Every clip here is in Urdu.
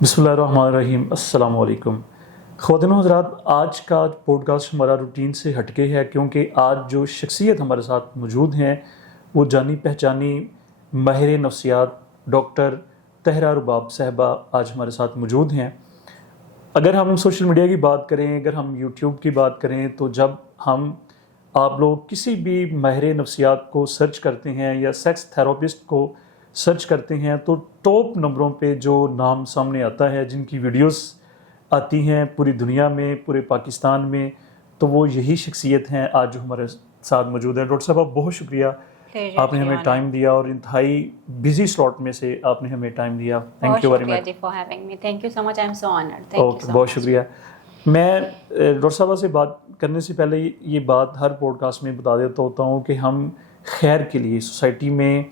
بسم اللہ الرحمن الرحیم. السلام علیکم خواتین و حضرات. آج کا پوڈ کاسٹ ہمارا روٹین سے ہٹ کے ہے کیونکہ آج جو شخصیت ہمارے ساتھ موجود ہیں وہ جانی پہچانی ماہر نفسیات ڈاکٹر طاہرہ رباب صاحبہ آج ہمارے ساتھ موجود ہیں. اگر ہم سوشل میڈیا کی بات کریں، اگر ہم یوٹیوب کی بات کریں، تو جب آپ لوگ کسی بھی ماہر نفسیات کو سرچ کرتے ہیں یا سیکس تھراپسٹ کو سرچ کرتے ہیں تو ٹاپ نمبروں پہ جو نام سامنے آتا ہے، جن کی ویڈیوز آتی ہیں پوری دنیا میں، پورے پاکستان میں، تو وہ یہی شخصیت ہیں آج جو ہمارے ساتھ موجود ہیں. ڈاکٹر صاحب بہت شکریہ، آپ نے ہمیں ٹائم دیا اور انتہائی بزی سلاٹ میں سے آپ نے ہمیں ٹائم دیا. Thank you very much. Thank you so much. I am so honoured. Okay, بہت شکریہ. میں ڈاکٹر صاحبہ سے بات کرنے سے پہلے یہ بات ہر پوڈ کاسٹ میں بتا دیتا ہوتا ہوں کہ ہم خیر کے لیے، سوسائٹی میں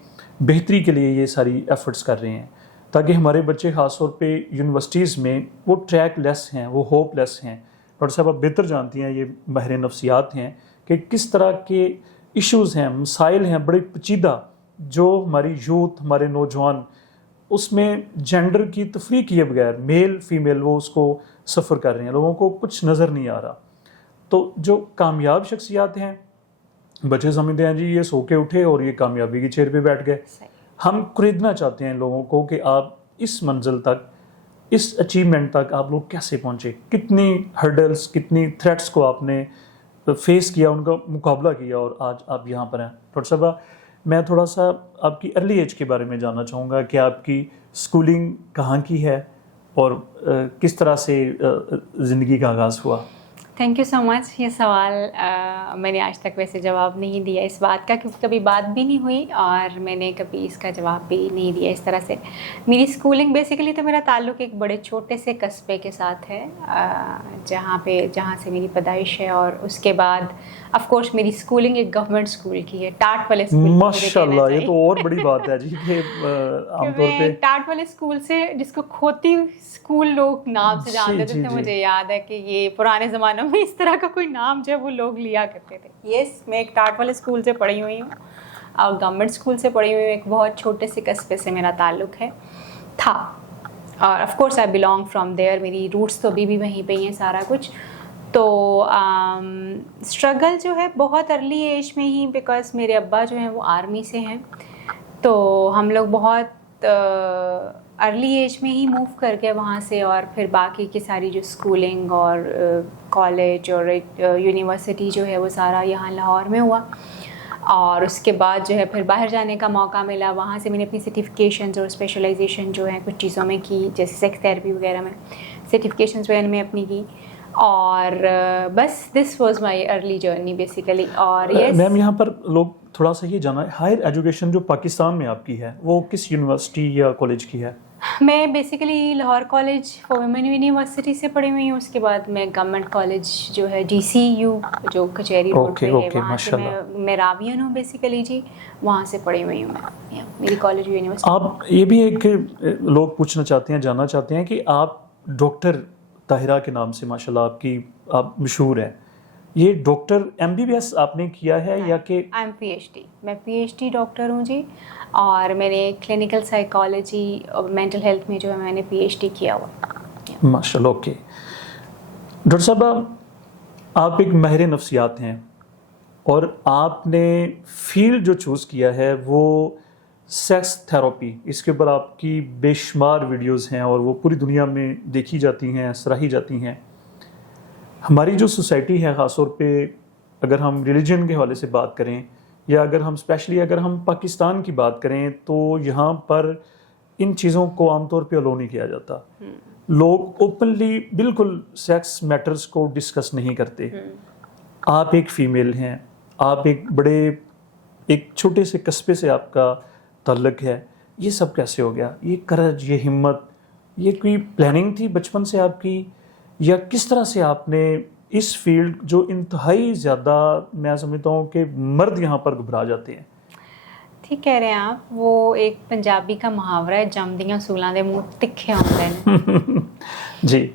بہتری کے لیے یہ ساری ایفرٹس کر رہے ہیں تاکہ ہمارے بچے خاص طور پہ یونیورسٹیز میں وہ ٹریک لیس ہیں، وہ ہوپ لیس ہیں. ڈاکٹر صاحب آپ بہتر جانتی ہیں، یہ ماہر نفسیات ہیں کہ کس طرح کے ایشوز ہیں، مسائل ہیں بڑے پیچیدہ جو ہماری یوتھ، ہمارے نوجوان اس میں جینڈر کی تفریق کیے بغیر، میل فیمیل، وہ اس کو سفر کر رہے ہیں. لوگوں کو کچھ نظر نہیں آ رہا. تو جو کامیاب شخصیات ہیں، بچے سمجھتے ہیں جی یہ سو کے اٹھے اور یہ کامیابی کی چیئر پہ بیٹھ گئے. ہم خریدنا چاہتے ہیں لوگوں کو کہ آپ اس منزل تک، اس اچیومنٹ تک آپ لوگ کیسے پہنچے، کتنی ہرڈلس، کتنی تھریٹس کو آپ نے فیس کیا، ان کا مقابلہ کیا اور آج آپ یہاں پر ہیں. ڈاکٹر صاحبہ میں تھوڑا سا آپ کی ارلی ایج کے بارے میں جاننا چاہوں گا کہ آپ کی اسکولنگ کہاں کی ہے اور کس طرح سے زندگی کا آغاز ہوا. تھینک یو سو مچ. یہ سوال میں نے آج تک ویسے جواب نہیں دیا اس بات کا، کیونکہ کبھی بات بھی نہیں ہوئی اور میں نے کبھی اس کا جواب بھی نہیں دیا اس طرح سے. میری اسکولنگ بیسیکلی تو میرا تعلق ایک بڑے چھوٹے سے قصبے کے ساتھ ہے جہاں سے میری پیدائش ہے، اور اس کے بعد آف کورس میری اسکولنگ ایک گورنمنٹ اسکول کی ہے، ٹاٹ والے اسکول. ماشاء اللہ، یہ تو اور بڑی بات ہے جی کہ عام طور پہ ٹاٹ والے اسکول سے، جس کو کھوتی اسکول لوگ نام سے جانتے تھے. مجھے یاد ہے کہ یہ پرانے زمانوں میں اس طرح کا کوئی نام جو ہے وہ لوگ لیا کرتے تھے. یس، میں ایک ٹاٹ والے اسکول سے پڑھی ہوئی ہوں اور گورنمنٹ اسکول سے پڑھی ہوئی ہوں. ایک بہت چھوٹے سے قصبے سے میرا تعلق تھا اور of course I belong from there. میری روٹس تو ابھی بھی وہیں پہ ہی ہیں سارا کچھ. تو اسٹرگل جو ہے بہت ارلی ایج میں ہی، بیکاز میرے ابا جو ہیں وہ آرمی سے ہیں، تو ہم لوگ بہت ارلی ایج میں ہی موو کر کے وہاں سے، اور پھر باقی کی ساری جو اسکولنگ اور کالج اور یونیورسٹی جو ہے وہ سارا یہاں لاہور میں ہوا. اور اس کے بعد جو ہے پھر باہر جانے کا موقع ملا. وہاں سے میں نے اپنی سرٹیفکیشنز اور اسپیشلائزیشن جو ہیں کچھ چیزوں میں کی، جیسے سیکس تھیراپی وغیرہ میں سرٹیفکیشنز وغیرہ میں اپنی کی. اور بس this was my early journey basically. اور یس میم، یہاں پر لوگ تھوڑا سا یہ جانا ہے، ہائر ایجوکیشن جو پاکستان میں آپ کی ہے وہ کس یونیورسٹی یا کالج کی ہے؟ میں basically Lahore college for women university سے پڑھی ہوئی ہوں. اس کے بعد میں گورنمنٹ کالج جو ہے DCU جو کچہری روڈ پہ ہے، وہاں سے میں راویان ہوں بیسیکلی جی، وہاں سے پڑھی ہوئی ہوں میں. میری کالج یونیورسٹی. آپ یہ بھی ایک لوگ پوچھنا چاہتے ہیں، جاننا چاہتے ہیں کہ آپ ڈاکٹر طاہرہ کے نام سے ماشاء اللہ آپ مشہور ہیں. یہ ڈاکٹر MBBS آپ نے کیا ہے یا کہ آئی ایم PhD؟ میں PhD ڈاکٹر ہوں جی، اور میں نے کلینکل سائیکالوجی اور مینٹل ہیلتھ میں جو ہے میں نے PhD کیا ہوا. ماشاء اللہ. اوکے ڈاکٹر صاحب، آپ ایک ماہر نفسیات ہیں اور آپ نے فیلڈ جو چوز کیا ہے وہ سیکس تھراپی. اس کے اوپر آپ کی بے شمار ویڈیوز ہیں اور وہ پوری دنیا میں دیکھی جاتی ہیں، سراہی جاتی ہیں. ہماری جو سوسائٹی ہے، خاص طور پہ اگر ہم ریلیجن کے حوالے سے بات کریں یا اگر ہم پاکستان کی بات کریں، تو یہاں پر ان چیزوں کو عام طور پہ الو نہیں کیا جاتا. لوگ اوپنلی بالکل سیکس میٹرز کو ڈسکس نہیں کرتے. آپ ایک فیمیل ہیں، آپ ایک چھوٹے سے قصبے سے آپ کا تعلق ہے. یہ سب کیسے ہو گیا؟ یہ کرج، یہ ہمت، یہ کوئی پلاننگ تھی بچپن سے آپ کی، یا کس طرح سے آپ نے اس فیلڈ جو انتہائی زیادہ میں سمجھتا ہوں کہ مرد یہاں پر گھبرا جاتے ہیں؟ ٹھیک کہہ رہے ہیں آپ. وہ ایک پنجابی کا محاورہ ہے، جمدیاں سولاں دے منہ تکھے ہوندے نے. جی.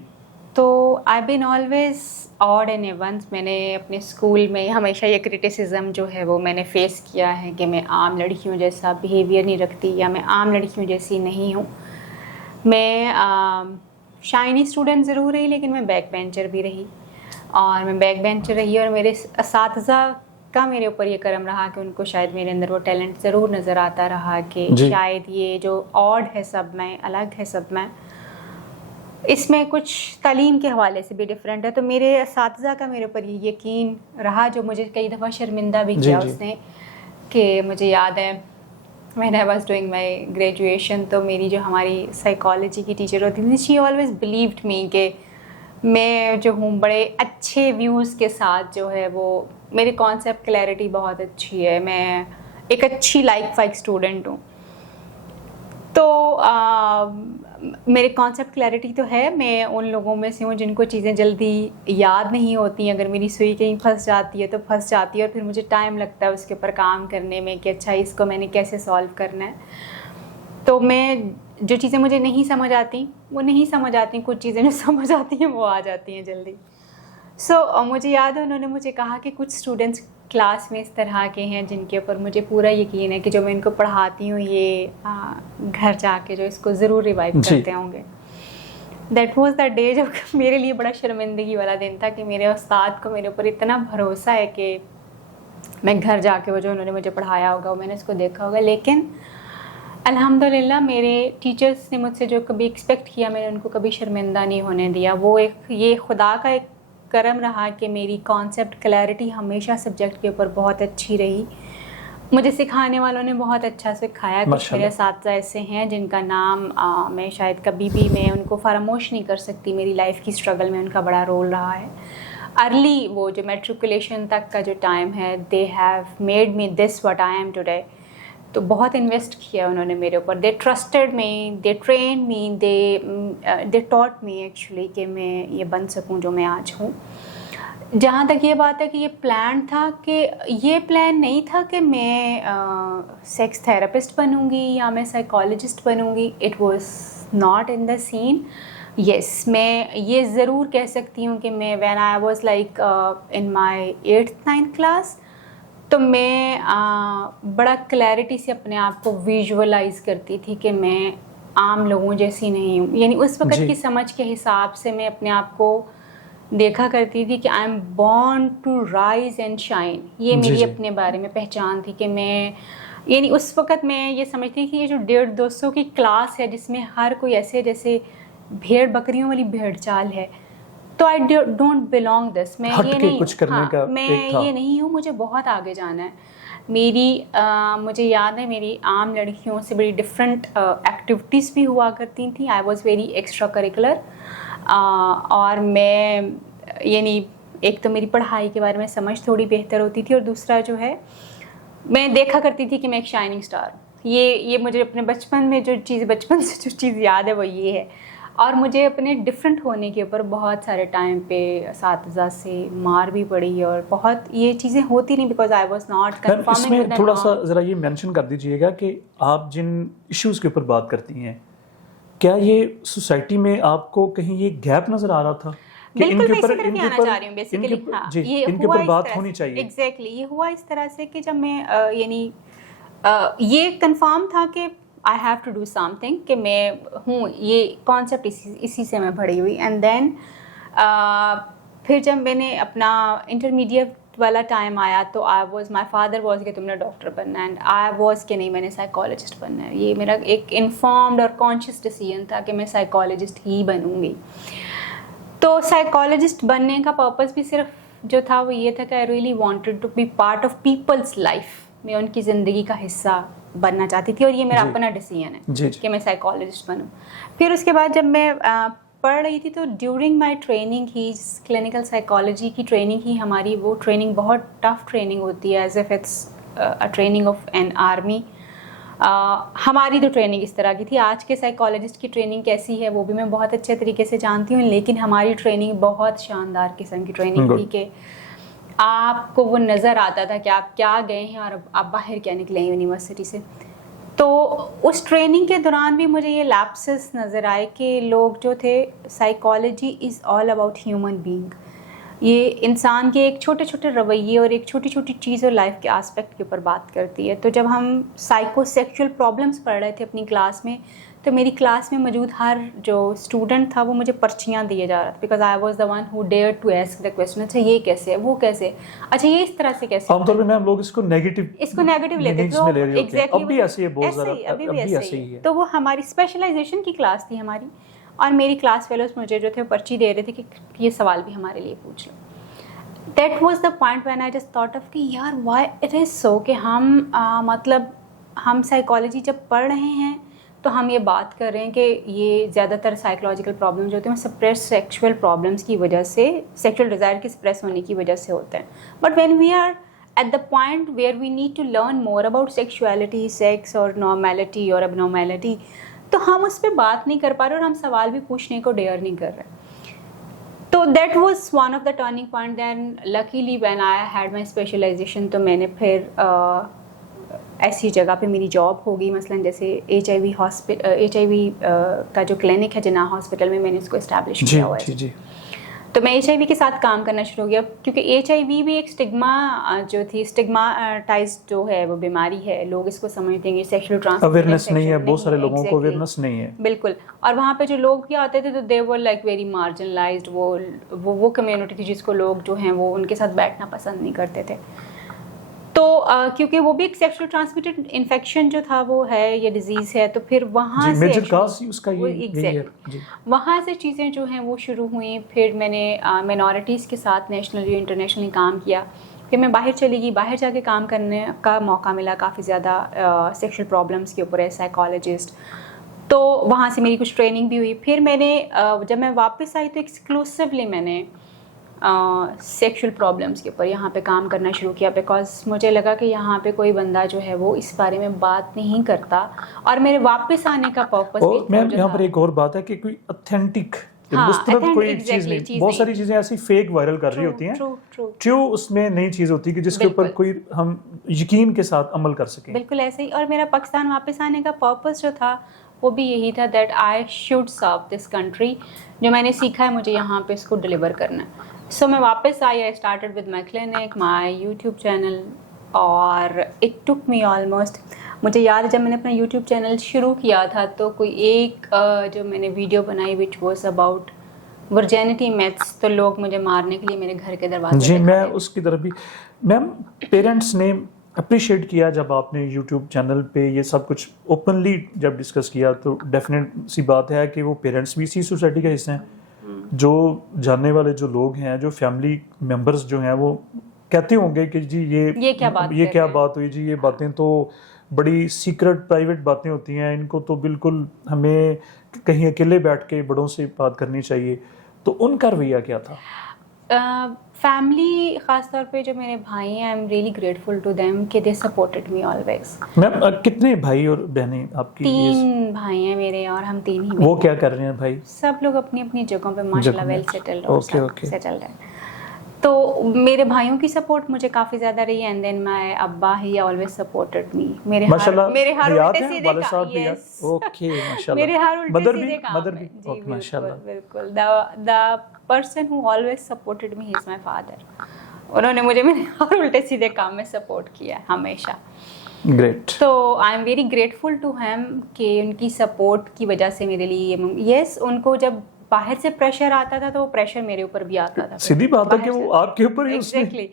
تو آئی بین آلویز آڈ اینڈ ایونس. میں نے اپنے اسکول میں ہمیشہ یہ کرٹیسزم جو ہے وہ میں نے فیس کیا ہے کہ میں عام لڑکیوں جیسا بیہیویئر نہیں رکھتی یا میں عام لڑکیوں جیسی نہیں ہوں. میں شائنی اسٹوڈنٹ ضرور رہی لیکن میں بیک بینچر بھی رہی، اور میں بیک بینچر رہی اور میرے اساتذہ کا میرے اوپر یہ کرم رہا کہ ان کو شاید میرے اندر وہ ٹیلنٹ ضرور نظر آتا رہا کہ شاید یہ جو آڈ ہے سب میں، الگ ہے سب میں، اس میں کچھ تعلیم کے حوالے سے بھی ڈفرینٹ ہے. تو میرے اساتذہ کا میرے اوپر یہ یقین رہا جو مجھے کئی دفعہ شرمندہ بھی کیا اس نے. کہ مجھے یاد ہے when I was doing my graduation تو میری جو ہماری سائیکالوجی کی ٹیچر ہوتی تھی she always believed me کہ میں جو ہوں بڑے اچھے ویوز کے ساتھ جو ہے وہ میری کانسیپٹ کلیئرٹی بہت اچھی ہے، میں ایک اچھی لائک فائک اسٹوڈنٹ ہوں. تو میرے کانسیپٹ کلیئرٹی تو ہے، میں ان لوگوں میں سے ہوں جن کو چیزیں جلدی یاد نہیں ہوتی ہیں. اگر میری سوئی کہیں پھنس جاتی ہے تو پھنس جاتی ہے اور پھر مجھے ٹائم لگتا ہے اس کے اوپر کام کرنے میں کہ اچھا اس کو میں نے کیسے سالو کرنا ہے. تو میں جو چیزیں مجھے نہیں سمجھ آتی وہ نہیں سمجھ آتی، کچھ چیزیں جو سمجھ آتی ہیں وہ آ جاتی ہیں جلدی. مجھے یاد ہے انہوں نے مجھے کہا کہ کچھ اسٹوڈنٹس کلاس میں اس طرح کے ہیں جن کے اوپر مجھے پورا یقین ہے کہ جو میں ان کو پڑھاتی ہوں یہ گھر جا کے جو اس کو ضرور ریوائو کرتے ہوں گے. دیٹ واز دا ڈے جو میرے لیے بڑا شرمندگی والا دن تھا کہ میرے استاد کو میرے اوپر اتنا بھروسہ ہے کہ میں گھر جا کے وہ جو انہوں نے مجھے پڑھایا ہوگا وہ میں نے اس کو دیکھا ہوگا. لیکن الحمدللہ میرے ٹیچرس نے مجھ سے جو کبھی ایکسپیکٹ کیا میں نے ان کو کبھی شرمندہ نہیں ہونے دیا. وہ یہ خدا کا ایک کرم رہا کہ میری کانسیپٹ کلیئرٹی ہمیشہ سبجیکٹ کے اوپر بہت اچھی رہی. مجھے سکھانے والوں نے بہت اچھا سکھایا. کچھ میرے اساتذہ ایسے ہیں جن کا نام میں شاید کبھی بھی میں ان کو فراموش نہیں کر سکتی. میری لائف کی اسٹرگل میں ان کا بڑا رول رہا ہے. ارلی وہ جو میٹریکولیشن تک کا جو ٹائم ہے they have made me this what I am today. تو بہت انویسٹ کیا انہوں نے میرے اوپر. دے ٹرسٹڈ می، دے ٹرین می، دے ٹاٹ می ایکچولی کہ میں یہ بن سکوں جو میں آج ہوں. جہاں تک یہ بات ہے کہ یہ پلان تھا، کہ یہ پلان نہیں تھا کہ میں سیکس تھراپسٹ بنوں گی یا میں سائیکالوجسٹ بنوں گی. اٹ واز ناٹ ان دا سین. یس میں یہ ضرور کہہ سکتی ہوں کہ میں when I was like in my 8th 9th class تو میں بڑا کلیئرٹی سے اپنے آپ کو ویژولائز کرتی تھی کہ میں عام لوگوں جیسی نہیں ہوں. یعنی اس وقت کی سمجھ کے حساب سے میں اپنے آپ کو دیکھا کرتی تھی کہ I am born to rise and shine. یہ میری اپنے بارے میں پہچان تھی کہ میں یعنی اس وقت میں یہ سمجھتی تھی کہ یہ جو 150-200 کی کلاس ہے جس میں ہر کوئی ایسے جیسے بھیڑ بکریوں والی بھیڑ چال ہے تو آئی ڈونٹ بلانگ دس. میں یہ نہیں میں یہ نہیں ہوں، مجھے بہت آگے جانا ہے. مجھے یاد ہے میری عام لڑکیوں سے بڑی ڈفرینٹ ایکٹیویٹیز بھی ہوا کرتی تھیں. I was very extra curricular. اور میں یعنی ایک تو میری پڑھائی کے بارے میں سمجھ تھوڑی بہتر ہوتی تھی اور دوسرا جو ہے میں دیکھا کرتی تھی کہ میں ایک شائننگ اسٹار. یہ مجھے اپنے بچپن سے جو چیز یاد ہے وہ یہ ہے. اور مجھے اپنے ڈفرینٹ ہونے کے اوپر بہت سارے ٹائم پہ اساتذہ سے مار بھی پڑی اور بہت یہ چیزیں ہوتی نہیں because I was not conforming. اس میں تھوڑا سا ذرا یہ مینشن کر دیجیے گا کہ آپ جن ایشوز کے اوپر بات کرتی ہیں کیا یہ سوسائٹی میں آپ کو کہیں یہ گیپ نظر آ رہا تھا کہ ان کے اوپر بات ہونی چاہیے؟ ایگزیکٹلی یہ ہوا اس طرح سے کہ جب میں یعنی یہ کنفرم تھا کہ I have to do something کہ میں ہوں یہ کانسیپٹ اسی سے میں بڑھی ہوئی. اینڈ دین پھر جب میں نے اپنا انٹرمیڈیٹ والا ٹائم آیا تو مائی فادر واز کہ تم نے ڈاکٹر بننا ہے اینڈ آئی واز کہ نہیں میں نے سائیکالوجسٹ بننا ہے. یہ میرا ایک انفارمڈ اور کانشیس ڈیسیژن تھا کہ میں سائیکالوجسٹ ہی بنوں گی. تو سائیکالوجسٹ بننے کا پرپز بھی صرف جو تھا وہ یہ تھا کہ I really wanted to be part of people's life. میں ان کی زندگی کا حصہ بننا چاہتی تھی اور یہ میرا اپنا ڈیسیژن ہے کہ میں سائیکالوجسٹ بنوں. پھر اس کے بعد جب میں پڑھ رہی تھی تو ڈیورنگ مائی ٹریننگ ہی کلینکل سائیکالوجی کی ٹریننگ ہی ہماری وہ ٹریننگ بہت ٹف ٹریننگ ہوتی ہے as if it's training of an army. ہماری تو ٹریننگ اس طرح کی تھی. آج کے سائیکالوجسٹ کی ٹریننگ کیسی ہے وہ بھی میں بہت اچھے طریقے سے جانتی ہوں لیکن ہماری ٹریننگ بہت شاندار قسم کی ٹریننگ تھی کہ آپ کو وہ نظر آتا تھا کہ آپ کیا گئے ہیں اور آپ باہر کیا نکلے ہیں یونیورسٹی سے. تو اس ٹریننگ کے دوران بھی مجھے یہ لیپسز نظر آئے کہ لوگ جو تھے psychology is all about human being. یہ انسان کے ایک چھوٹے چھوٹے رویے اور ایک چھوٹی چھوٹی چیز اور لائف کے آسپیکٹ کے اوپر بات کرتی ہے. تو جب ہم سائیکو سیکچول پرابلمس پڑھ رہے تھے اپنی کلاس میں تو میری کلاس میں موجود ہر جو اسٹوڈنٹ تھا وہ مجھے پرچیاں دیے جا رہا تھا, because I was the one who dare to ask the question, اچھا یہ کیسے ہے, وہ کیسے, اچھا یہ اس طرح سے کیسے. عام طور پہ میم لوگ اس کو نیگیٹو لیتے تھے, اب بھی ایسے ہی بہت زیادہ, ابھی بھی ایسے ہی ہے. تو وہ ہماری اسپیشلائزیشن کی کلاس تھی ہماری, اور میری کلاس فیلوز مجھے جو تھے پرچی دے رہے تھے کہ یہ سوال بھی ہمارے لیے پوچھ لو. That was the point when I just thought of کہ یار وائی اٹ از سو کہ ہم مطلب ہم سائیکالوجی جب پڑھ رہے ہیں تو ہم یہ بات کر رہے ہیں کہ یہ زیادہ تر سائیکولوجیکل پرابلم جو ہوتے ہیں سپریس سیکشول پرابلمس کی وجہ سے, سیکشول ڈیزائر کی سپریس ہونے کی وجہ سے ہوتے ہیں. But when we are at the point where we need to learn more about sexuality, sex اور نارمیلٹی اور اب نارمیلٹی, تو ہم اس پہ بات نہیں کر پا رہے اور ہم سوال بھی پوچھنے کو ڈیئر نہیں کر رہے. تو that was one of the turning point. Then luckily when I had my specialization, تو میں نے پھر ایسی جگہ پہ میری جاب ہو گئی, مثلاً جیسے HIV کا جو کلینک ہے جناح ہاسپٹل میں, میں نے اس کو اسٹیبلش کیا ہوا ہے. تو میں HIV کے ساتھ کام کرنا شروع ہو گیا, کیونکہ HIV بھی ایک اسٹگما جو تھی, اسٹگماٹائزڈ جو ہے وہ بیماری ہے, لوگ اس کو سمجھتے ہیں کہ سیکشل اویئرنیس نہیں ہے, بہت سارے لوگوں کو اویئرنیس نہیں ہے. بالکل. اور وہاں پہ جو لوگ بھی آتے تھے تو دے ور لائک ویری مارجنلائزڈ, وہ کمیونٹی تھی جس کو لوگ جو ہیں وہ ان کے ساتھ بیٹھنا پسند نہیں کرتے تھے. تو کیونکہ وہ بھی ایک سیکشل ٹرانسمیٹڈ انفیکشن جو تھا وہ ہے, یہ ڈیزیز ہے, تو پھر وہاں وہاں سے چیزیں جو ہیں وہ شروع ہوئیں. پھر میں نے مینورٹیز کے ساتھ نیشنلی انٹرنیشنلی کام کیا. پھر میں باہر چلی گئی, باہر جا کے کام کرنے کا موقع ملا, کافی زیادہ سیکشل پرابلمس کے اوپر ہے سائیکالوجسٹ, تو وہاں سے میری کچھ ٹریننگ بھی ہوئی. پھر میں نے جب میں واپس آئی تو ایکسکلوسیولی میں نے سیکشل پرابلمس کے اوپر یہاں پہ کام کرنا شروع کیا, بیکاز مجھے لگا کہ یہاں پہ کوئی بندہ جو ہے وہ اس بارے میں بات نہیں کرتا. اور میرے واپس آنے کا پرپس بھی میم یہاں پر ایک اور بات ہے کہ کوئی اتھینٹک مستند کوئی چیز نہیں, بہت ساری چیزیں ایسی فیک وائرل کر رہی ہوتی ہیں, ٹرو اس میں نئی چیز ہوتی ہے کہ جس کے اوپر کوئی ہم یقین کے ساتھ عمل کر سکیں. بالکل ایسے ہی. اور میرا پاکستان واپس آنے کا پرپس جو تھا وہ بھی یہی تھا, that I should serve this country, جو میں نے سیکھا ہے مجھے یہاں پہ اس کو ڈلیور کرنا ہے. سو میں واپس آئی, I started with my clinic, my YouTube channel, اور اٹ ٹک می آلموسٹ, مجھے یاد ہے جب میں نے اپنا یوٹیوب چینل شروع کیا تھا تو کوئی ایک جو میں نے ویڈیو بنائی which was about virginity maths, تو لوگ مجھے مارنے کے لیے میرے گھر کے دروازے. جی میں اس کی طرف بھی, میم پیرنٹس نے اپریشیٹ کیا جب آپ نے یوٹیوب چینل پہ یہ سب کچھ اوپنلی جب ڈسکس کیا, تو ڈیفینیٹ سی بات ہے کہ وہ پیرنٹس بھی اسی سوسائٹی کا حصہ ہیں. جو جاننے والے جو لوگ ہیں, جو فیملی ممبرز جو ہیں, وہ کہتے ہوں گے کہ جی یہ کیا بات ہوئی, جی یہ باتیں تو بڑی سیکرٹ پرائیویٹ باتیں ہوتی ہیں, ان کو تو بالکل ہمیں کہیں اکیلے بیٹھ کے بڑوں سے بات کرنی چاہیے. تو ان کا رویہ کیا تھا؟ فیملی, خاص طور پہ جو میرے بھائی ہیں, I am really grateful to them کہ دے سپورٹڈ می آلویز. میم کتنے بھائی اور بہنیں آپ کی؟ 3 بھائی ہیں میرے اور ہم 3 ہی. وہ کیا کر رہے ہیں بھائی؟ سب لوگ اپنی اپنی جگہوں پہ ماشاءاللہ ویل سیٹلڈ ہیں. تو میرے بھائیوں کی سپورٹ مجھے کافی زیادہ رہی ہے, اینڈ دین مائی ابا ہی آلویز سپورٹڈ می. میرے ہر الٹے سیدھے کام, جی بالکل. The person who always supported me is my father. انہوں نے مجھے میرے ہر الٹے سیدھے کام میں سپورٹ کیا ہمیشہ. گریٹ. تو I am very grateful to him کہ ان کی سپورٹ کی وجہ سے میرے لیے یس, ان کو جب باہر سے پریشر آتا تھا تو وہ پریشر میرے اوپر بھی آتا تھا. سیدھی بات ہے کہ وہ آپ کے اوپر ہی. ایگزیکٹلی.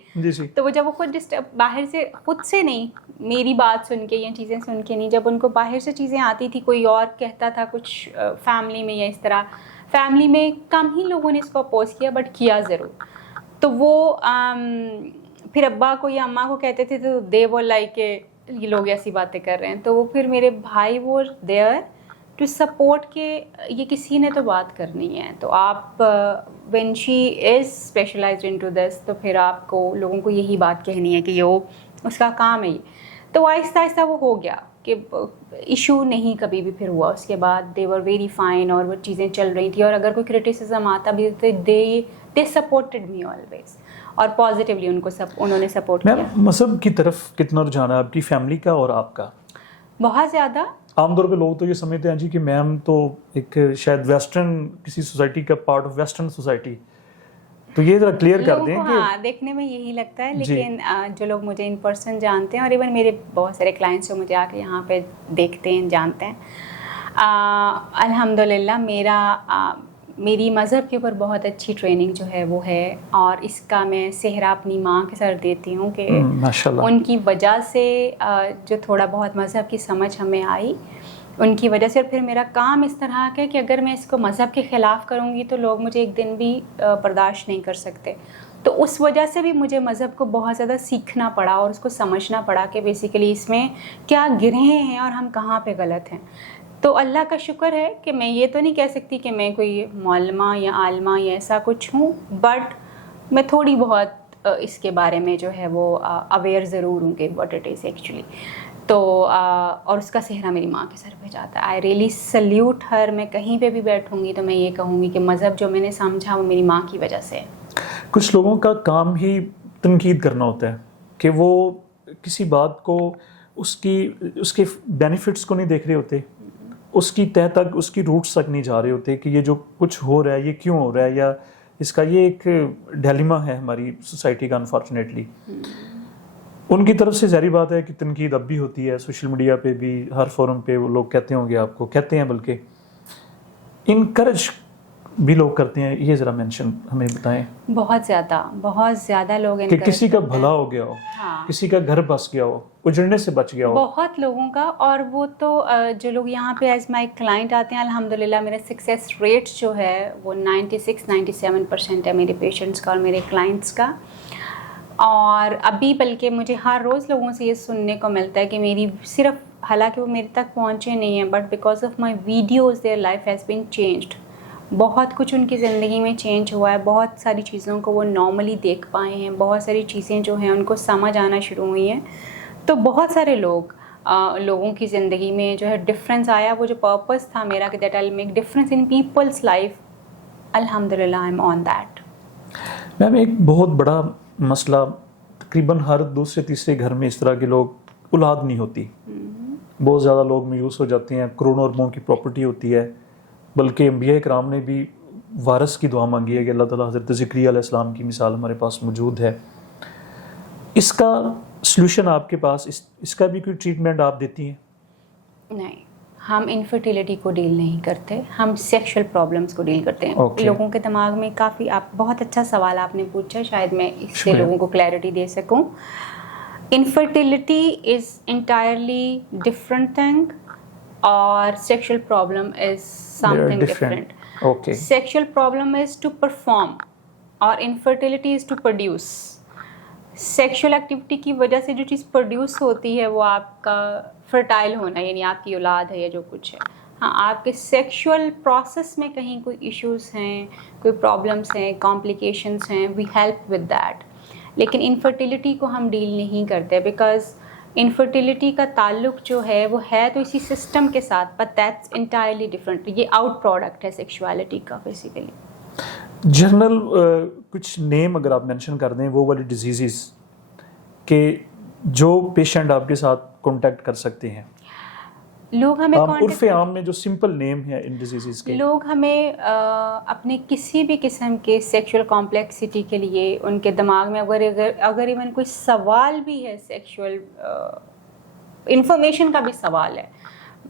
تو وہ جب وہ خود باہر سے, خود سے نہیں, میری بات سن کے یا چیزیں سن کے نہیں, جب ان کو باہر سے چیزیں آتی تھی, کوئی اور کہتا تھا کچھ فیملی میں یا اس طرح, فیملی میں کم ہی لوگوں نے اس کو اپوز کیا بٹ کیا ضرور. تو وہ پھر ابا کو یا اماں کو کہتے تھے تو دے وہ لائک کہ یہ لوگ ایسی باتیں کر رہے ہیں. تو وہ پھر میرے بھائی وہ دیئر ٹو سپورٹ کہ یہ کسی نے تو بات کرنی ہے, تو آپ when she is specialized into this, تو پھر آپ کو لوگوں کو یہی بات کہنی ہے کہ یہ اس کا کام ہے. تو آہستہ آہستہ وہ ہو گیا کہ ایشو نہیں کبھی بھی پھر ہوا. اس کے بعد دے ور ویری فائن, اور وہ چیزیں چل رہی تھیں, اور اگر کوئی کرٹیسزم آتا بھی تو دے سپورٹڈ می آلویز, اور پازیٹیولی انہوں نے سپورٹ کیا. مذہب کی طرف کتنا رجحان ہے آپ کی فیملی کا اور آپ کا؟ بہت زیادہ. عام طور پہ لوگ تو یہ سمجھتے ہیں جی کہ میم تو ایک شاید ویسٹرن کسی سوسائٹی کا پارٹ آف ویسٹرن سوسائٹی, تو یہ ذرا کلیئر کر دیں. ہاں, دیکھنے میں یہی لگتا ہے, لیکن جو لوگ مجھے ان پرسن جانتے ہیں, اور ایون میرے بہت سارے کلائنٹس جو مجھے آ کے یہاں پہ دیکھتے ہیں, جانتے ہیں, الحمدللہ میری مذہب کے اوپر بہت اچھی ٹریننگ جو ہے وہ ہے، اور اس کا میں سہرا اپنی ماں کے ساتھ دیتی ہوں کہ ماشاءاللہ ان کی وجہ سے جو تھوڑا بہت مذہب کی سمجھ ہمیں آئی، ان کی وجہ سے. اور پھر میرا کام اس طرح کا ہے کہ اگر میں اس کو مذہب کے خلاف کروں گی تو لوگ مجھے ایک دن بھی برداشت نہیں کر سکتے. تو اس وجہ سے بھی مجھے مذہب کو بہت زیادہ سیکھنا پڑا اور اس کو سمجھنا پڑا کہ بیسیکلی اس میں کیا گرہیں ہیں اور ہم کہاں پہ غلط ہیں. تو اللہ کا شکر ہے کہ میں یہ تو نہیں کہہ سکتی کہ میں کوئی معلمہ یا عالمہ یا ایسا کچھ ہوں، بٹ میں تھوڑی بہت اس کے بارے میں جو ہے وہ اویئر ضرور ہوں کہ واٹ اٹ از ایکچولی. تو اور اس کا سہرا میری ماں کے سر پہ جاتا ہے. آئی ریئلی سلیوٹ ہر. میں کہیں پہ بھی بیٹھوں گی تو میں یہ کہوں گی کہ مذہب جو میں نے سمجھا وہ میری ماں کی وجہ سے ہے. کچھ لوگوں کا کام ہی تنقید کرنا ہوتا ہے کہ وہ کسی بات کو اس کے بینیفٹس کو نہیں دیکھ رہے ہوتے، اس کی تہ تک، اس کی روٹس تک نہیں جا رہے ہوتے کہ یہ جو کچھ ہو رہا ہے یہ کیوں ہو رہا ہے، یا اس کا یہ ایک ڈیلیما ہے ہماری سوسائٹی کا انفارچونیٹلی. ان کی طرف سے ظاہری بات ہے کہ تنقید اب بھی ہوتی ہے، سوشل میڈیا پہ بھی، ہر فورم پہ وہ لوگ کہتے ہوں گے، آپ کو کہتے ہیں، بلکہ انکرج بھی لوگ کرتے ہیں. یہ ذرا مینشن ہمیں بتائیں. بہت زیادہ لوگ کہ کسی کا بھلا ہو گیا ہو، کسی کا گھر بس گیا ہو، اجڑنے سے بچ گیا ہو. بہت لوگوں کا. اور وہ تو جو لوگ یہاں پہ ایز مائی کلائنٹ آتے ہیں، الحمدللہ میرا سکسیس ریٹ جو ہے وہ 96-97% ہے میرے پیشنٹس کا اور میرے کلائنٹس کا. اور ابھی بلکہ مجھے ہر روز لوگوں سے یہ سننے کو ملتا ہے کہ میری صرف، حالانکہ وہ میرے تک پہنچے نہیں ہیں، but because of my videos their life has been changed. بہت کچھ ان کی زندگی میں چینج ہوا ہے. بہت ساری چیزوں کو وہ نارملی دیکھ پائے ہیں. بہت ساری چیزیں جو ہیں ان کو سمجھ آنا شروع ہوئی ہیں. تو بہت سارے لوگوں کی زندگی میں جو ہے ڈفرینس آیا. وہ جو پرپس تھا میرا کہ that I will make difference in people's life, الحمدللہ آئی ایم آن دیٹ. میم ایک بہت بڑا مسئلہ، تقریباً ہر دوسرے تیسرے گھر میں اس طرح کے لوگ، اولاد نہیں ہوتی. بہت زیادہ لوگ مایوس ہو جاتے ہیں. کروڑوں اربوں کی پراپرٹی ہوتی ہے، بلکہ انبیاء کرام نے بھی وارث کی دعا مانگی ہے کہ اللہ تعالیٰ، حضرت زکریا علیہ السلام کی مثال ہمارے پاس موجود ہے. اس کا سلوشن آپ کے پاس، اس کا بھی کوئی ٹریٹمنٹ آپ دیتی ہیں؟ نہیں، ہم انفرٹیلیٹی کو ڈیل نہیں کرتے، ہم سیکشل پرابلمس کو ڈیل کرتے ہیں. لوگوں کے دماغ میں کافی، آپ بہت اچھا سوال آپ نے پوچھا، شاید میں اس سے لوگوں کو کلیئرٹی دے سکوں. Infertility is entirely different thing اور sexual problem is something different. Okay. Sexual problem is to perform اور infertility is to produce. Sexual activity کی وجہ سے جو چیز produce ہوتی ہے وہ آپ کا fertile ہونا، یعنی آپ کی اولاد ہے یا جو کچھ ہے. ہاں، آپ کے sexual process میں کہیں کوئی ایشوز ہیں، کوئی problems ہیں، complications ہیں، we help with that. لیکن infertility کو ہم ڈیل نہیں کرتے because انفرٹیلیٹی کا تعلق جو ہے وہ ہے تو اسی سسٹم کے ساتھ، بٹ دیٹس انٹائرلی ڈفرینٹ. یہ آؤٹ پروڈکٹ ہے سیکشوالٹی کا بیسیکلی. جنرل کچھ نیم اگر آپ مینشن کر دیں وہ والی ڈیزیزز کہ جو پیشنٹ آپ کے ساتھ کانٹیکٹ کر سکتے ہیں. لوگ ہمیں عرف عام میں جو سمپل نیم ہے ان ڈیزیزز کے، لوگ ہمیں اپنے کسی بھی قسم کے سیکشول کمپلیکسٹی کے لیے ان کے دماغ میں اگر ایون کوئی سوال بھی ہے، سیکشول انفارمیشن کا بھی سوال ہے،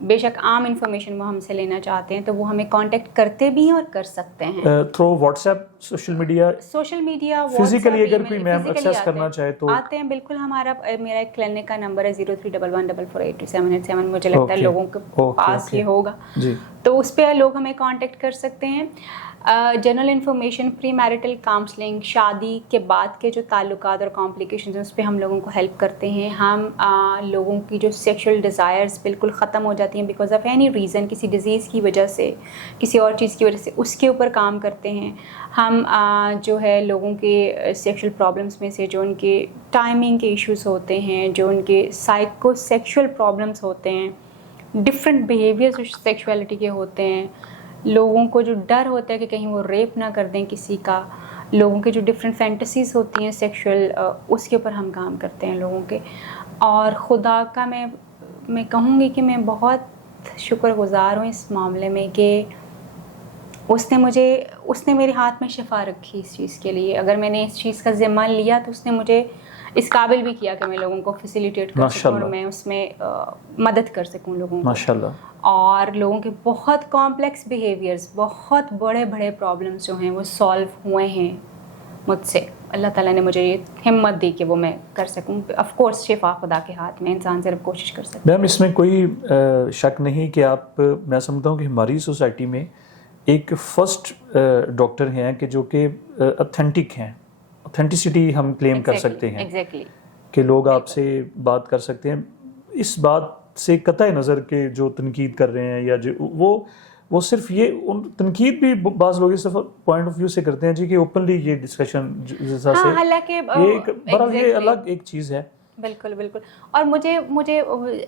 بے شک عام انفارمیشن وہ ہم سے لینا چاہتے ہیں تو وہ ہمیں کانٹیکٹ کرتے بھی ہیں اور کر سکتے ہیں through what's app, social media physically اگر کوئی میم ایکسیس کرنا چاہے تو آتے ہیں. بالکل. میرا ایک کلینک کا نمبر ہے 0311448278. مجھے لگتا ہے لوگوں کے پاس یہ ہوگا، تو اس پہ لوگ ہمیں کانٹیکٹ کر سکتے ہیں. جنرل انفارمیشن، پری میرٹل کاؤنسلنگ، شادی کے بعد کے جو تعلقات اور کمپلیکیشنز ہیں اس پہ ہم لوگوں کو ہیلپ کرتے ہیں. ہم لوگوں کی جو سیکشل ڈیزائرز بالکل ختم ہو جاتی ہیں بیکاز آف اینی ریزن، کسی ڈیزیز کی وجہ سے، کسی اور چیز کی وجہ سے، اس کے اوپر کام کرتے ہیں. ہم جو ہے لوگوں کے سیکشل پرابلمس میں سے جو ان کے ٹائمنگ کے ایشوز ہوتے ہیں، جو ان کے سائیکو سیکشل پرابلمس ہوتے ہیں، ڈفرینٹ بیہیویئرز جو سیکشوالٹی کے ہوتے ہیں، لوگوں کو جو ڈر ہوتا ہے کہ کہیں وہ ریپ نہ کر دیں کسی کا، لوگوں کے جو ڈفرینٹ فینٹسیز ہوتی ہیں سیکشول، اس کے اوپر ہم کام کرتے ہیں لوگوں کے. اور خدا کا میں کہوں گی کہ میں بہت شکر گزار ہوں اس معاملے میں کہ اس نے میرے ہاتھ میں شفا رکھی اس چیز کے لیے. اگر میں نے اس چیز کا ذمہ لیا تو اس نے مجھے اس قابل بھی کیا کہ میں لوگوں کو فیسیلیٹیٹ کر سکوں اور میں اس میں مدد کر سکوں لوگوں کو. ماشاءاللہ. اور لوگوں کے بہت کمپلیکس بیہیویئرس، بہت بڑے بڑے پرابلمس جو ہیں وہ سالو ہوئے ہیں مجھ سے. اللہ تعالیٰ نے مجھے یہ ہمت دی کہ وہ میں کر سکوں. آف کورس شفا خدا کے ہاتھ میں، انسان صرف کوشش کر سکتا ہے. میم اس میں کوئی شک نہیں کہ آپ، میں سمجھتا ہوں کہ ہماری سوسائٹی میں ایک فرسٹ ڈاکٹر ہیں کہ جو کہ اتھینٹک ہیں، اتھینٹسٹی ہم کلیم کر سکتے ہیں ایگزیکٹلی کہ لوگ آپ سے بات کر سکتے ہیں اس بات سے قطع نظر کہ جو تنقید کر رہے ہیں یا جو وہ صرف یہ تنقید بھی بعض لوگ اس پوائنٹ آف ویو سے کرتے ہیں جی کہ اوپنلی یہ ڈسکشن حالانکہ یہ الگ ایک چیز ہے. بالکل بالکل. اور مجھے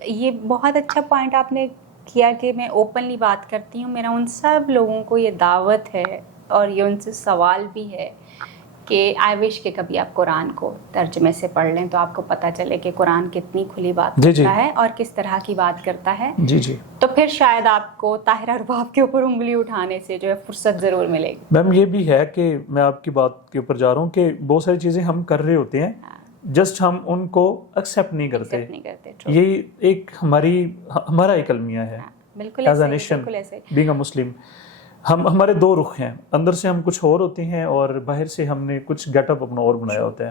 یہ بہت اچھا پوائنٹ آپ نے کیا کہ میں اوپنلی بات کرتی ہوں. میرا ان سب لوگوں کو یہ دعوت ہے اور یہ ان سے سوال بھی ہے کہ آئی وش کہ کبھی آپ قرآن کو ترجمے سے پڑھ لیں تو آپ کو پتہ چلے کہ قرآن کتنی کھلی بات کرتا ہے اور کس طرح کی بات کرتا ہے. جی تو پھر شاید آپ کو طاہرہ ارباب کے اوپر انگلی اٹھانے سے جو ہے فرصت ضرور ملے گی. میم یہ بھی ہے کہ میں آپ کی بات کے اوپر جا رہا ہوں کہ بہت ساری چیزیں ہم کر رہے ہوتے ہیں جسٹ ہم ان کو ایکسیپٹ نہیں کرتے. یہ ایک ہمارا ایک المیہ ہے as a nation being a Muslim. ہمارے دو رخ ہیں، اندر سے ہم کچھ اور ہوتے ہیں اور باہر سے ہم نے کچھ گیٹ اپ اپنا اور بنایا ہوتا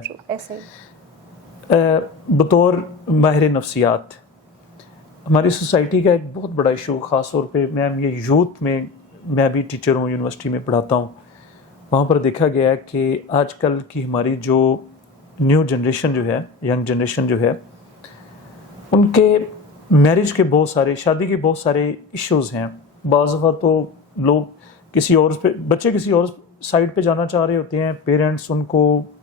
ہے. بطور ماہر نفسیات ہماری سوسائٹی کا ایک بہت بڑا ایشو، خاص طور پہ میم یہ یوتھ میں، میں بھی ٹیچر ہوں، یونیورسٹی میں پڑھاتا ہوں، وہاں پر دیکھا گیا ہے کہ آج کل کی ہماری جو نیو جنریشن جو ہے، ینگ جنریشن جو ہے، ان کے میرج کے بہت سارے، شادی کے بہت سارے ایشوز ہیں. بعض دفعہ تو لوگ بچے کسی اور سائڈ پہ جانا چاہ رہے ہوتے ہیں، پیرنٹس ان کو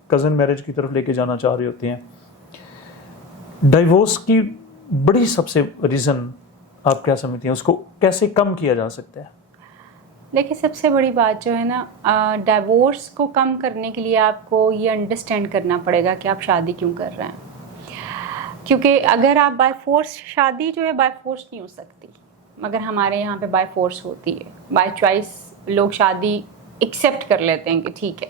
کزن میرج کی طرف لے کے جانا چاہ رہے ہوتے ہیں. ڈائیورس کی بڑی سب سے ریزن آپ کیا سمجھتی ہیں، اس کو کیسے کم کیا جا سکتا ہے؟ دیکھیں سب سے بڑی بات جو ہے نا، ڈائیورس کو کم کرنے کے لیے آپ کو یہ انڈرسٹینڈ کرنا پڑے گا کہ آپ شادی کیوں کر رہے ہیں. کیونکہ اگر آپ بائی فورس، شادی جو ہے بائی فورس نہیں ہو سکتی، مگر ہمارے یہاں پہ بائی فورس ہوتی ہے. بائی چوائس لوگ شادی ایکسیپٹ کر لیتے ہیں کہ ٹھیک ہے.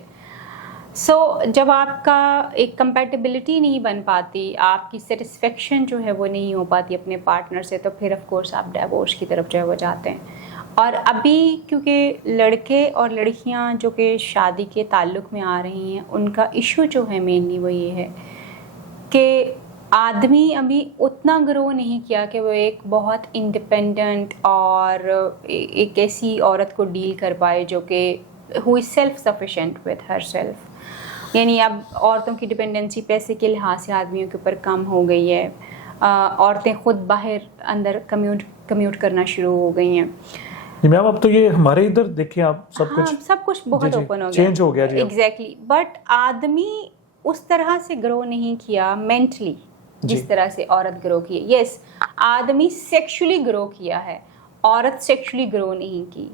سو جب آپ کا ایک کمپیٹیبلٹی نہیں بن پاتی، آپ کی سیٹسفیکشن جو ہے وہ نہیں ہو پاتی اپنے پارٹنر سے، تو پھر آف کورس آپ ڈائیورس کی طرف جو ہے وہ جاتے ہیں. اور ابھی کیونکہ لڑکے اور لڑکیاں جو کہ شادی کے تعلق میں آ رہی ہیں، ان کا ایشو جو ہے مینلی وہ یہ ہے کہ آدمی ابھی اتنا گرو نہیں کیا کہ وہ ایک بہت انڈیپینڈنٹ اور ایک ایسی عورت کو ڈیل کر پائے جو کہ who is self sufficient with herself. یعنی اب عورتوں کی ڈپینڈنسی پیسے کے لحاظ سے آدمیوں کے اوپر کم ہو گئی ہے. عورتیں خود باہر اندر کمیوٹ کرنا شروع ہو گئی ہیں. میم اب تو یہ ہمارے ادھر دیکھیں آپ سب کچھ بہت اوپن ہو گیا، چینج ہو گیا. ایگزیکٹلی. بٹ آدمی اس طرح سے گرو نہیں کیا مینٹلی جس طرح سے عورت گرو کی ہے. یس آدمی سیکشولی گرو کیا ہے، عورت سیکشولی گرو نہیں کی.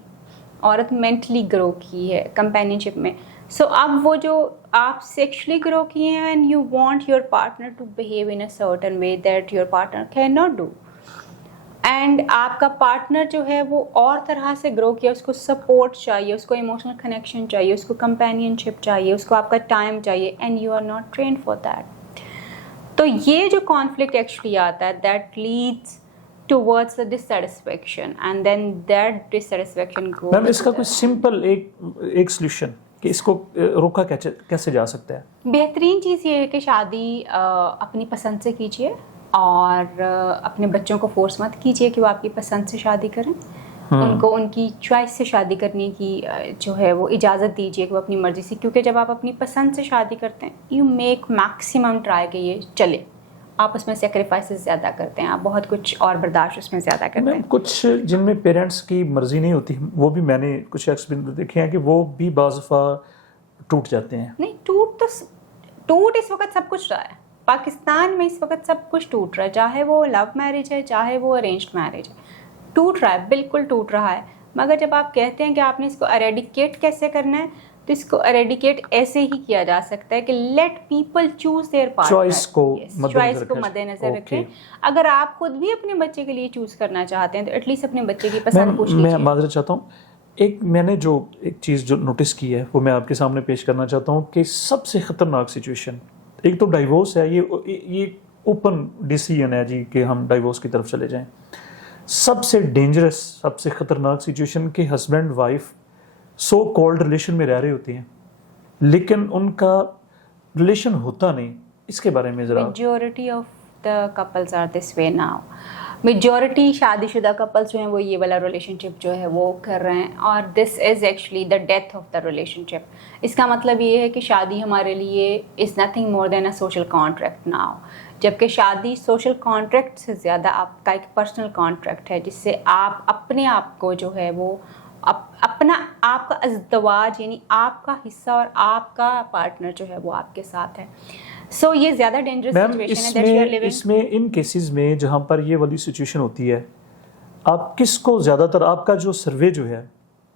عورت مینٹلی گرو کی ہے کمپینین شپ میں. سو اب وہ جو آپ سیکشولی گرو کیے ہیں and you want your partner to behave in a certain way that your partner can not do. And آپ کا پارٹنر جو ہے وہ اور طرح سے گرو کیا، اس کو سپورٹ چاہیے، اس کو ایموشنل کنیکشن چاہیے، اس کو کمپینین شپ چاہیے، اس کو آپ کا ٹائم چاہیے، and you are not trained for that. تو یہ جو کانفلکٹ ایکچولی آتا ہے that leads towards the dissatisfaction and then that dissatisfaction goes. Ma'am اس کا کوئی سمپل ایک سولوشن کہ اس کو روکا کیسے جا سکتا ہے؟ بہترین چیز یہ ہے کہ شادی اپنی پسند سے کیجیے اور اپنے بچوں کو فورس مت کیجیے کہ وہ آپ کی پسند سے شادی کریں. ان کو ان کی چوائس سے شادی کرنے کی جو ہے وہ اجازت دیجیے کہ وہ اپنی مرضی سے، کیونکہ جب آپ اپنی پسند سے شادی کرتے ہیں یو میک میکسیمم ٹرائی کہ یہ چلے. آپ اس میں سیکریفائسز زیادہ کرتے ہیں، آپ بہت کچھ اور برداشت اس میں زیادہ کرتے ہیں. کچھ جن میں پیرنٹس کی مرضی نہیں ہوتی، وہ بھی میں نے کچھ ایکسپیرینس دیکھے ہیں کہ وہ بھی بعض دفعہ ٹوٹ جاتے ہیں. نہیں ٹوٹ اس وقت سب کچھ رہا ہے پاکستان میں، اس وقت سب کچھ ٹوٹ رہا ہے، چاہے وہ لو میرج ہے چاہے وہ ارینجڈ میرج ہے، ٹوٹ رہا ہے، بالکل ٹوٹ رہا ہے. مگر جب آپ کہتے ہیں کہ آپ نے اس کو اریڈیکیٹ کیسے کرنا ہے، تو اس کو اریڈیکیٹ ایسے ہی کیا جا سکتا ہے کہ let people choose their partner, choice کو مد نظر رکھیں. اگر آپ خود بھی اپنے بچے کے لیے چوز کرنا چاہتے ہیں تو ایٹ لیسٹ اپنے بچے کی پسند پوچھ لیجیے. میں معذرت چاہتا ہوں، میں نے جو ایک چیز جو نوٹس کی ہے وہ میں آپ کے سامنے پیش کرنا چاہتا ہوں کہ سب سے خطرناک سچویشن ایک تو ڈائیورس ہے. یہ اوپن ڈیسیژن ہے جی کہ ہم ڈائیورس کی طرف چلے جائیں. سب سے ڈینجرس، سب سے خطرناک سچویشن کہ husband wife so called relation میں رہ رہے ہوتے ہیں لیکن ان کا ریلیشن ہوتا نہیں. اس کے بارے میں ذرا. Majority of the couples are this way now. Majority شادی شدہ کپلس جو ہیں وہ یہ والا ریلیشن شپ جو ہے وہ کر رہے ہیں اور this is actually the death of the relationship. اس کا مطلب یہ ہے کہ شادی ہمارے لیے is nothing more than a social contract now. جبکہ شادی سوشل کانٹریکٹ سے زیادہ آپ کا ایک پرسنل کانٹریکٹ ہے جس سے آپ اپنے آپ کو جو ہے وہ اپنا آپ کا ازدواج یعنی آپ کا حصہ اور آپ کا پارٹنر جو ہے وہ آپ کے ساتھ ہے. سو یہ زیادہ ڈینجرس سچویشن ہے دیٹ یو آر لیونگ. اس میں ان کیسز میں جہاں پر یہ والی سچویشن ہوتی ہے آپ کس کو زیادہ تر، آپ کا جو سروے جو ہے،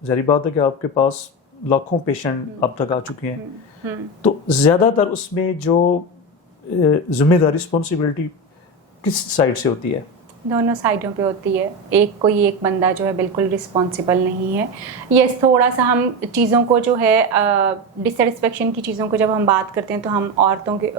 ظاہری بات ہے کہ آپ کے پاس لاکھوں پیشنٹ اب تک آ چکے ہیں، تو زیادہ تر اس میں جو ذمہ داری رسپانسبلٹی کس سائڈ سے ہوتی ہے؟ دونوں سائڈوں پہ ہوتی ہے. کوئی ایک بندہ جو ہے بالکل رسپانسبل نہیں ہے. یس تھوڑا سا ہم چیزوں کو جو ہے ڈسسیٹسفیکشن کی چیزوں کو جب ہم بات کرتے ہیں تو ہم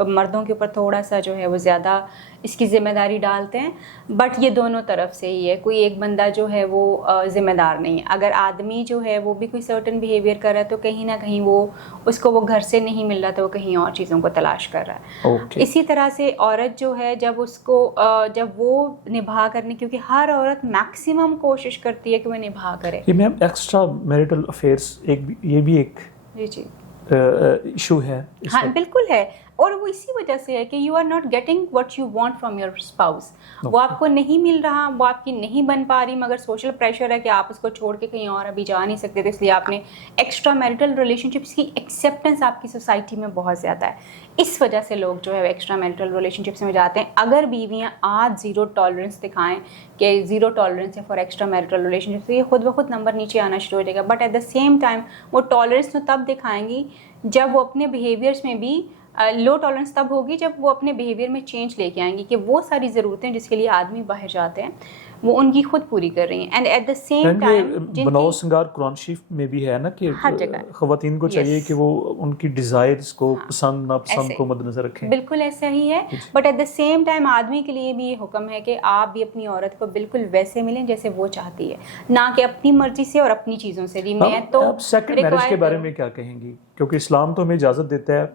مردوں کے اوپر تھوڑا سا جو ہے وہ زیادہ اس کی ذمہ داری ڈالتے ہیں. بٹ یہ دونوں طرف سے ہی ہے. کوئی ایک بندہ جو ہے وہ ذمہ دار نہیں ہے. اگر آدمی جو ہے وہ بھی کوئی سرٹن بیہیویئر کر رہا ہے تو کہیں نہ کہیں وہ اس کو وہ گھر سے نہیں مل رہا تو وہ کہیں اور چیزوں کو تلاش کر رہا ہے. اسی طرح سے عورت جو ہے جب اس کو جب وہ نبھا کرنے، کیونکہ ہر عورت میکسیمم کوشش کرتی ہے کہ وہ نبھا کرے. یہ میم ایکسٹرا میریٹل افیئرس یہ بھی ایک جی ایشو ہے. ہاں بالکل ہے. اور وہ اسی وجہ سے ہے کہ you are not getting what you want from your spouse. وہ آپ کو نہیں مل رہا، وہ آپ کی نہیں بن پا رہی، مگر سوشل پریشر ہے کہ آپ اس کو چھوڑ کے کہیں اور ابھی جا نہیں سکتے، تو اس لیے آپ نے ایکسٹرا میریٹل ریلیشن شپس کی ایکسیپٹنس آپ کی سوسائٹی میں بہت زیادہ ہے. اس وجہ سے لوگ جو ہے ایکسٹرا میریٹل ریلیشن شپس میں جاتے ہیں. اگر بیویاں آج زیرو ٹالرنس دکھائیں کہ زیرو ٹالرنس ہے for extra marital relation ships, تو یہ خود بخود نمبر نیچے آنا شروع ہو جائے گا. But at the same time وہ ٹالرنس تو تب دکھائیں گی جب وہ اپنے بیہیویئرس میں بھی لو ٹالرنس تب ہوگی جب وہ اپنے بیہیویئر میں چینج لے کے آئیں گی کہ وہ ساری ضرورتیں جس کے لیے آدمی باہر جاتے ہیں وہ ان کی خود پوری کر رہی ہیں. And at the same time بناؤ سنگار قرآن شریف میں بھی ہے نا کہ خواتین کو چاہیے کہ وہ ان کی ڈیزائرز کو پسند ناپسند کو مد نظر رکھیں. بالکل ایسا ہی ہے. But at the same time آدمی کے لیے بھی یہ حکم ہے کہ آپ بھی اپنی عورت کو بالکل ویسے ملیں جیسے وہ چاہتی ہے، نہ کہ اپنی مرضی سے اور اپنی چیزوں سے. میں تو آپ سیکنڈ میرج کے بارے میں کیا کہیں گی؟ کیونکہ اسلام تو ہمیں اجازت دیتا ہے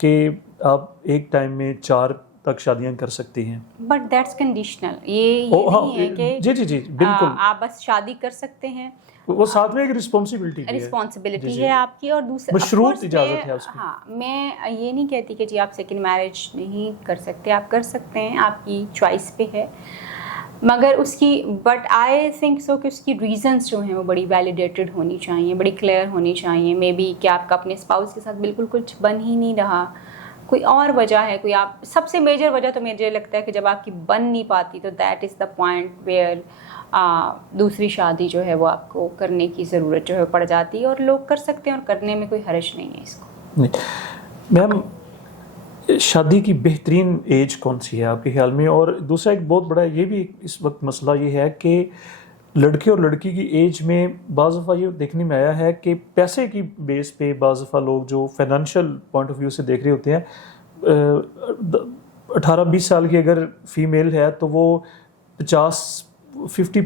کہ آپ ایک ٹائم میں 4 تک شادیاں کر سکتی ہیں. But that's conditional. یہ نہیں ہے کہ جی بالکل آپ بس شادی کر سکتے ہیں، وہ ساتھ میں ایک رسپانسبلٹی ہے آپ کی. اور دوسرا مشروط اجازت ہے اس کی. ہاں میں یہ نہیں کہتی کہ جی آپ سیکنڈ میرج نہیں کر سکتے، آپ کر سکتے ہیں، آپ کی چوائس پہ ہے. مگر اس کی بٹ آئی تھنک سو کہ اس کی ریزنس جو ہیں وہ بڑی ویلیڈیٹڈ ہونی چاہیے، بڑی کلیئر ہونی چاہیے. مے بی کہ آپ کا اپنے اسپاؤس کے ساتھ بالکل کچھ بن ہی نہیں رہا، کوئی اور وجہ ہے. کوئی آپ سب سے میجر وجہ تو مجھے لگتا ہے کہ جب آپ کی بن نہیں پاتی تو that is the point where دوسری شادی جو ہے وہ آپ کو کرنے کی ضرورت جو ہے پڑ جاتی ہے. اور لوگ کر سکتے ہیں اور کرنے میں کوئی حرج نہیں ہے اس کو. میم شادی کی بہترین ایج کون سی ہے آپ کے خیال میں؟ اور دوسرا ایک بہت بڑا یہ بھی اس وقت مسئلہ یہ ہے کہ لڑکے اور لڑکی کی ایج میں بعض دفعہ یہ دیکھنے میں آیا ہے کہ پیسے کی بیس پہ بعض دفعہ لوگ جو فائنینشیل پوائنٹ آف ویو سے دیکھ رہے ہوتے ہیں، 18-20 سال کی اگر فیمیل ہے تو وہ 50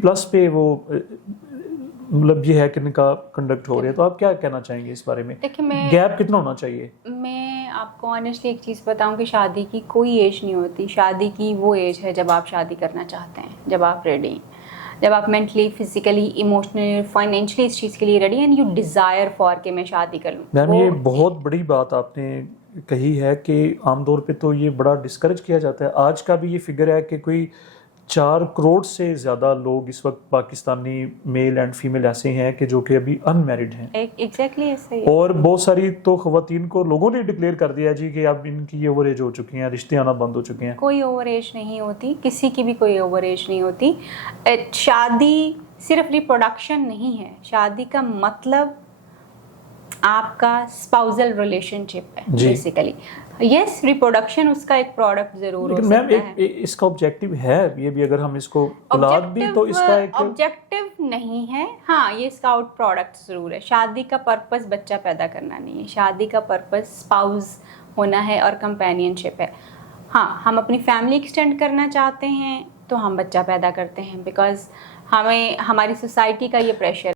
پلس پہ وہ مطلب یہ ہے کہ نکاح کنڈکٹ ہو رہے ہیں. تو آپ کیا کہنا چاہیں گے اس بارے میں؟ گیپ کتنا ہونا چاہیے؟ میں آپ کو آنیسٹلی ایک چیز بتاؤں کہ شادی کی کوئی ایج نہیں ہوتی. شادی کی وہ ایج ہے جب آپ شادی کرنا چاہتے ہیں، جب آپ ریڈی ہیں، جب آپ مینٹلی، فزیکلی، ایموشنلی، فائنینشلی اس چیز کے لیے ready and you desire for کہ میں شادی کر لوں. میم یہ بہت بڑی بات آپ نے کہی ہے کہ عام طور پہ تو یہ بڑا ڈسکریج کیا جاتا ہے. آج کا بھی یہ فگر ہے کہ کوئی 4 کروڑ سے زیادہ لوگ اس وقت پاکستانی میل اینڈ فیمیل ایسے ہیں کہ جو کہ ابھی ان میرڈ ہیں. ایگزیکٹلی ایسا ہی. اور بہت ساری تو خواتین کو لوگوں نے ڈکلیئر کر دیا جی کہ اب ان کی اوور ایج ہو چکی ہیں، رشتے آنا بند ہو چکے ہیں. کوئی اوور ایج نہیں ہوتی، کسی کی بھی کوئی اوور ایج نہیں ہوتی. شادی صرف ریپروڈکشن نہیں ہے. شادی کا مطلب آپ کا اسپاؤزل ریلیشن شپ ہے بیسیکلی. یس ریپروڈکشن اس کا ایک پروڈکٹ ضرور ہو سکتا ہے. لیکن میم اس کا آبجیکٹیو ہے یہ بھی، اگر ہم اس کو اولاد بھی تو اس کا ایک آبجیکٹیو نہیں ہے. ہاں یہ اس کا آؤٹ پروڈکٹ ضرور ہے. شادی کا پرپس بچہ پیدا کرنا نہیں ہے. شادی کا پرپس اسپاؤز ہونا ہے اور کمپینین شپ ہے. ہاں ہم اپنی فیملی ایکسٹینڈ کرنا چاہتے ہیں تو ہم بچہ پیدا کرتے ہیں, بیکاز ہمیں ہماری سوسائٹی کا یہ پریشر